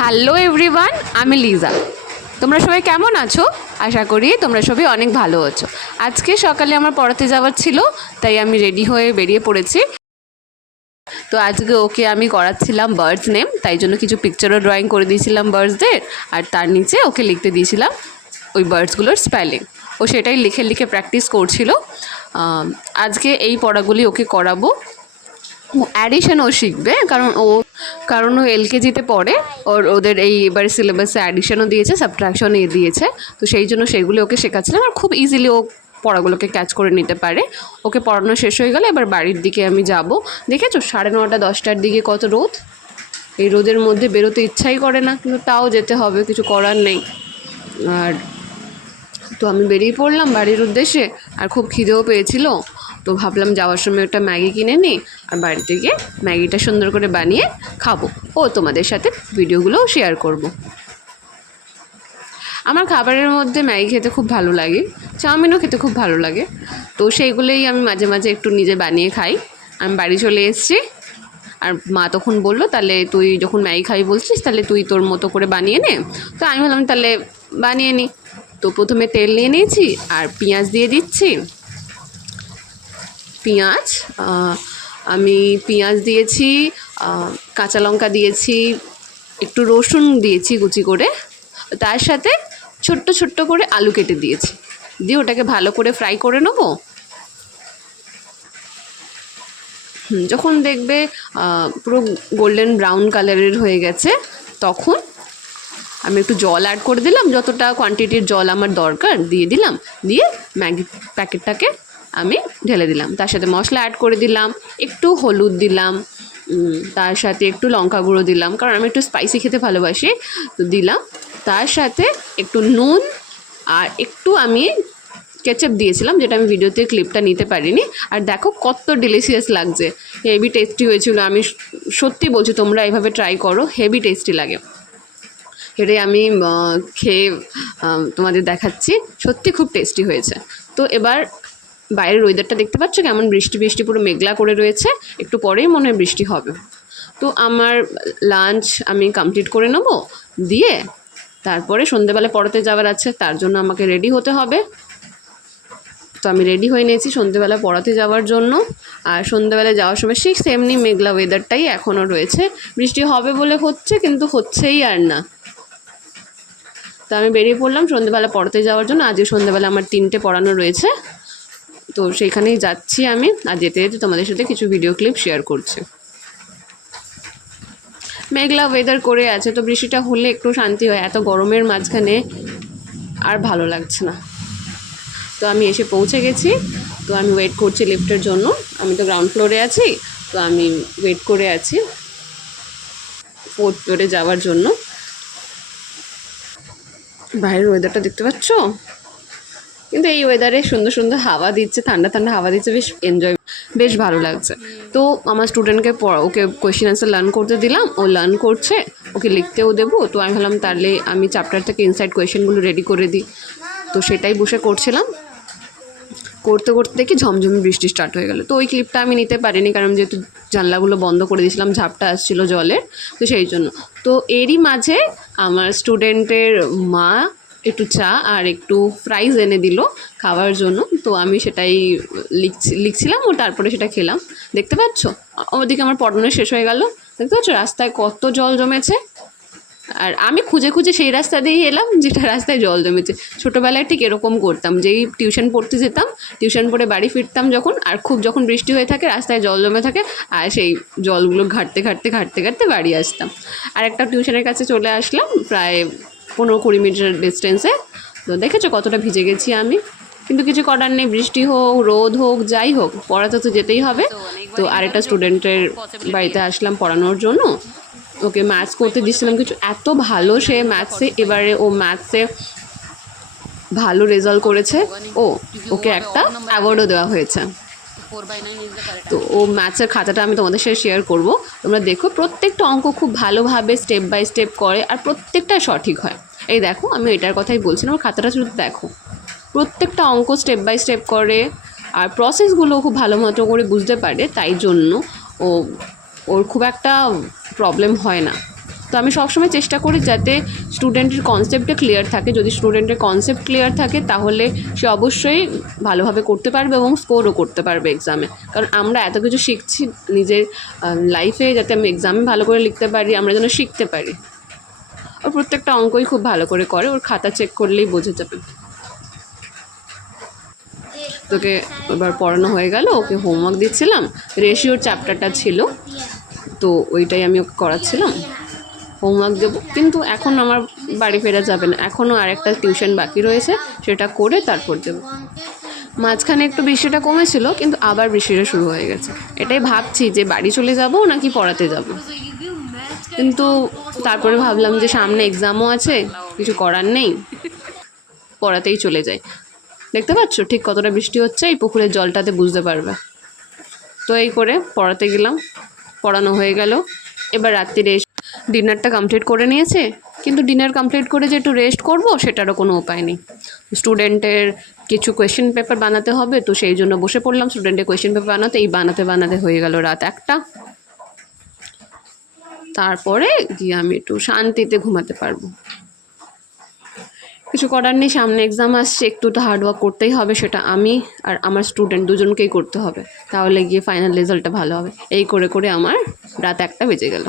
Hello everyone, আমি লিজা। তোমরা সবাই কেমন আছো? আশা করি তোমরা সবাই অনেক ভালো আছো। আজকে সকালে আমার পড়াতে যাওয়ার ছিল, তাই আমি রেডি হয়ে বেরিয়ে পড়েছি। তো আজকে ওকে আমি করাচ্ছিলাম বার্ডস নেম, তাই জন্য কিছু পিকচারও ড্রয়িং করে দিয়েছিলাম বার্ডসদের, আর তার নিচে ওকে লিখতে দিয়েছিলাম ওই বার্ডসগুলোর স্পেলিং। ও সেটাই লিখে লিখে প্র্যাকটিস করছিল। আজকে এই পড়াগুলি ওকে করাবো। অ্যাডিশন ও শিখবে, কারণ ও এলকেজিতে পড়ে। ওদের এবারে সিলেবাসে অ্যাডিশনও দিয়েছে, সাবট্রাকশন দিয়েছে। তো সেই জন্য সেগুলো ওকে শেখাচ্ছিলাম, আর খুব ইজিলি ও পড়াগুলোকে ক্যাচ করে নিতে পারে। ওকে পড়ানো শেষ হয়ে গেলে এবার বাড়ির দিকে আমি যাব। দেখেছো 9:30 10টার দিকে কত রোদ। এই রোদের মধ্যে বেরোতে ইচ্ছাই করে না, কিন্তু তাও যেতে হবে, কিছু করার নেই। আর তো আমি বেরিয়ে পড়লাম বাড়ির উদ্দেশ্যে, আর খুব খিদেও পেয়েছিল। তো ভাবলাম যাওয়ার সময় একটা ম্যাগি কিনে নিই, আর বাড়িতে গিয়ে ম্যাগিটা সুন্দর করে বানিয়ে খাবো, ও তোমাদের সাথে ভিডিওগুলোও শেয়ার করব। আমার খাবারের মধ্যে ম্যাগি খেতে খুব ভালো লাগে, চাউমিনও খেতে খুব ভালো লাগে। তো সেইগুলোই আমি মাঝে মাঝে একটু নিজে বানিয়ে খাই। আমি বাড়ি চলে এসেছি, আর মা তখন বললো, তাহলে তুই যখন ম্যাগি খাই বলছিস, তাহলে তুই তোর মতো করে বানিয়ে নে। তো আমি ভাবলাম তাহলে বানিয়ে নিই। তো প্রথমে তেল নিয়ে নিয়েছি, আর পেঁয়াজ দিয়ে দিচ্ছি। পেঁয়াজ আমি পেঁয়াজ দিয়েছি, কাঁচা লঙ্কা দিয়েছি, একটু রসুন দিয়েছি কুচি করে, তার সাথে ছোট্ট ছোট্ট করে আলু কেটে দিয়েছি। দিয়ে ওটাকে ভালো করে ফ্রাই করে নেবো। যখন দেখবে পুরো গোল্ডেন ব্রাউন কালারের হয়ে গেছে, তখন আমি একটু জল অ্যাড করে দিলাম, যতটা কোয়ান্টিটির জল আমার দরকার দিয়ে দিলাম। দিয়ে ম্যাগি প্যাকেটটাকে আমি ঢেলে দিলাম, তার সাথে মশলা অ্যাড করে দিলাম, একটু হলুদ দিলাম, তার সাথে একটু লঙ্কা গুঁড়ো দিলাম, কারণ আমি একটু স্পাইসি খেতে ভালোবাসি, তো দিলাম। তার সাথে একটু নুন, আর একটু আমি কেচাপ দিয়েছিলাম, যেটা আমি ভিডিওতে ক্লিপটা নিতে পারিনি। আর দেখো কত ডিলিশিয়াস লাগছে, হেভি টেস্টি হয়েছিল। আমি সত্যি বলছি, তোমরা এইভাবে ট্রাই করো, হেভি টেস্টি লাগে। এটাই আমি খেয়ে তোমাদের দেখাচ্ছি, সত্যি খুব টেস্টি হয়েছে। তো এবার বাইরের ওয়েদারটা দেখতে পাচ্ছ কেমন, বৃষ্টি বৃষ্টি পুরো মেঘলা করে রয়েছে, একটু পরেই মনে হয় বৃষ্টি হবে। তো আমার লাঞ্চ আমি কমপ্লিট করে নেব, দিয়ে তারপরে সন্ধেবেলা পড়াতে যাওয়ার আছে, তার জন্য আমাকে রেডি হতে হবে। তো আমি রেডি হয়ে নিয়েছি সন্ধেবেলা পড়াতে যাওয়ার জন্য। আর সন্ধেবেলা যাওয়ার সময় সেই সেমনি মেঘলা ওয়েদারটাই এখনও রয়েছে, বৃষ্টি হবে বলে হচ্ছে, কিন্তু হচ্ছেই আর না। তো আমি বেরিয়ে পড়লাম সন্ধেবেলা পড়াতে যাওয়ার জন্য। আজকে সন্ধেবেলা আমার 3টে পড়ানো রয়েছে, তো সেইখানেই যাচ্ছি আমি। আর যেতে যেতে তোমাদের সাথে কিছু ভিডিও ক্লিপ শেয়ার করছি। মেঘলা ওয়েদার করে আছে, তো বৃষ্টিটা হলে একটু শান্তি হয়, এত গরমের মাঝখানে আর ভালো লাগছে না। তো আমি এসে পৌঁছে গেছি। তো আমি ওয়েট করছি লিফটের জন্য। আমি তো গ্রাউন্ড ফ্লোরে আছি, তো আমি ওয়েট করে আছি 4th ফ্লোরে যাওয়ার জন্য। বাইরের ওয়েদারটা দেখতে পাচ্ছ, কিন্তু এই ওয়েদারে সুন্দর সুন্দর হাওয়া দিচ্ছে, ঠান্ডা ঠান্ডা হাওয়া দিচ্ছে, বেশ ভালো লাগছে। তো আমার স্টুডেন্টকে ওকে কোয়েশ্চেন আনসার লার্ন করতে দিলাম, ও লার্ন করছে, ওকে লিখতেও দেবো। তো আমি ভাবলাম তাহলে আমি চ্যাপ্টার থেকে ইনসাইড কোয়েশ্চেনগুলো রেডি করে দিই। তো সেটাই বসে করছিলাম, করতে করতে দেখি ঝমঝমে বৃষ্টি স্টার্ট হয়ে গেল। তো ওই ক্লিপটা আমি নিতে পারিনি, কারণ যেহেতু জানলাগুলো বন্ধ করে দিয়েছিলাম, ঝাপটা আসছিলো জলের, তো সেই জন্য। তো এরই মাঝে আমার স্টুডেন্টের মা একটু চা আর একটু ফ্রাইজ এনে দিল খাওয়ার জন্য। তো আমি সেটাই লিখছিলাম, ও তারপরে সেটা খেলাম। দেখতে পাচ্ছ ওদিকে আমার পড়ানো শেষ হয়ে গেল। দেখতে পাচ্ছ রাস্তায় কত জল জমেছে। আর আমি খুঁজে খুঁজে সেই রাস্তা দিয়েই এলাম যেটা রাস্তায় জল জমেছে। ছোটোবেলায় ঠিক এরকম করতাম, যেই টিউশন পড়তে যেতাম, টিউশন পড়ে বাড়ি ফিরতাম যখন, আর খুব যখন বৃষ্টি হয়ে থাকে, রাস্তায় জল জমে থাকে, আর সেই জলগুলো ঘাঁটতে ঘাঁটতে ঘাঁটতে ঘাঁটতে বাড়ি আসতাম। আর একটা টিউশনের কাছে চলে আসলাম, প্রায় 15-20 মিনিটের ডিস্টেন্সে। তো দেখেছো কতটা ভিজে গেছি আমি, কিন্তু কিছু করার নেই, বৃষ্টি হোক রোদ হোক যাই হোক, পড়াতে তো যেতেই হবে। তো আরেকটা স্টুডেন্টের বাড়িতে আসলাম পড়ানোর জন্য। ওকে ম্যাথস করতে দিচ্ছিলাম কিছু, এত ভালো সে ম্যাথসে, এবারে ও ম্যাথসে ভালো রেজাল্ট করেছে। ওকে একটা অ্যাওয়ার্ডও দেওয়া হয়েছে। তো ও ম্যাথসের খাতাটা আমি তোমাদের সাথে শেয়ার করব, তোমরা দেখো। প্রত্যেকটা অঙ্ক খুব ভালোভাবে স্টেপ বাই স্টেপ করে, আর প্রত্যেকটা সঠিক হয়। এই দেখো, আমি এটার কথাই বলছিলাম, ওর খাতাটা শুধু দেখো, প্রত্যেকটা অঙ্ক স্টেপ বাই স্টেপ করে, আর প্রসেসগুলো খুব ভালো মতো করে বুঝতে পারে, তাই জন্য ওর খুব একটা প্রবলেম হয় না। তো আমি সবসময় চেষ্টা করি যাতে স্টুডেন্টের কনসেপ্টটা ক্লিয়ার থাকে। যদি স্টুডেন্টের কনসেপ্ট ক্লিয়ার থাকে তাহলে সে অবশ্যই ভালোভাবে করতে পারবে এবং স্কোরও করতে পারবে এক্সামে। কারণ আমরা এত কিছু শিখছি নিজের লাইফে, যাতে আমি এক্সামে ভালো করে লিখতে পারি, আমরা যেন শিখতে পারি। ওর প্রত্যেকটা অঙ্কই খুব ভালো করে করে, ওর খাতা চেক করলেই বোঝা যাবে। তোকে এবার পড়ানো হয়ে গেল, ওকে হোমওয়ার্ক দিচ্ছিলাম, রেশিওর চ্যাপ্টারটা ছিল তো ওইটাই আমি ওকে করাচ্ছিলাম। হোমওয়ার্ক দেবো, কিন্তু এখন আমার বাড়ি ফেরা যাবে না, এখনও আরেকটা টিউশন বাকি রয়েছে, সেটা করে তারপর দেবো। মাঝখানে একটু বৃষ্টিটা কমেছিল, কিন্তু আবার বৃষ্টিটা শুরু হয়ে গেছে। এটাই ভাবছি যে বাড়ি চলে যাব নাকি পড়াতে যাব, কিন্তু তারপরে ভাবলাম যে সামনে এক্সামও আছে, কিছু করার নেই, পড়াতেই চলে যাই। দেখতে পাচ্ছ ঠিক কতটা বৃষ্টি হচ্ছে, এই পুকুরের জলটাতে বুঝতে পারবে। তো এই করে পড়াতে গেলাম, পড়ানো হয়ে গেল। এবার রাত্রিরে ডিনারটা কমপ্লিট করে নিয়েছে, কিন্তু ডিনার কমপ্লিট করে যে একটু রেস্ট করব সেটারও কোনো উপায় নেই। স্টুডেন্টের কিছু কোয়েশ্চেন পেপার বানাতে হবে, তো সেই জন্য বসে পড়লাম স্টুডেন্টের কোয়েশ্চেন পেপার বানাতে। এই বানাতে বানাতে হয়ে গেল রাত 1টা। তারপরে গিয়ে আমি একটু শান্তিতে ঘুমাতে পারবো। কিছু করার নেই, সামনে এক্সাম আসছে, একটু তো হার্ডওয়ার্ক করতেই হবে, সেটা আমি আর আমার স্টুডেন্ট দুজনকেই করতে হবে, তাহলে গিয়ে ফাইনাল রেজাল্টটা ভালো হবে। এই করে করে আমার রাত 1টা বেজে গেল।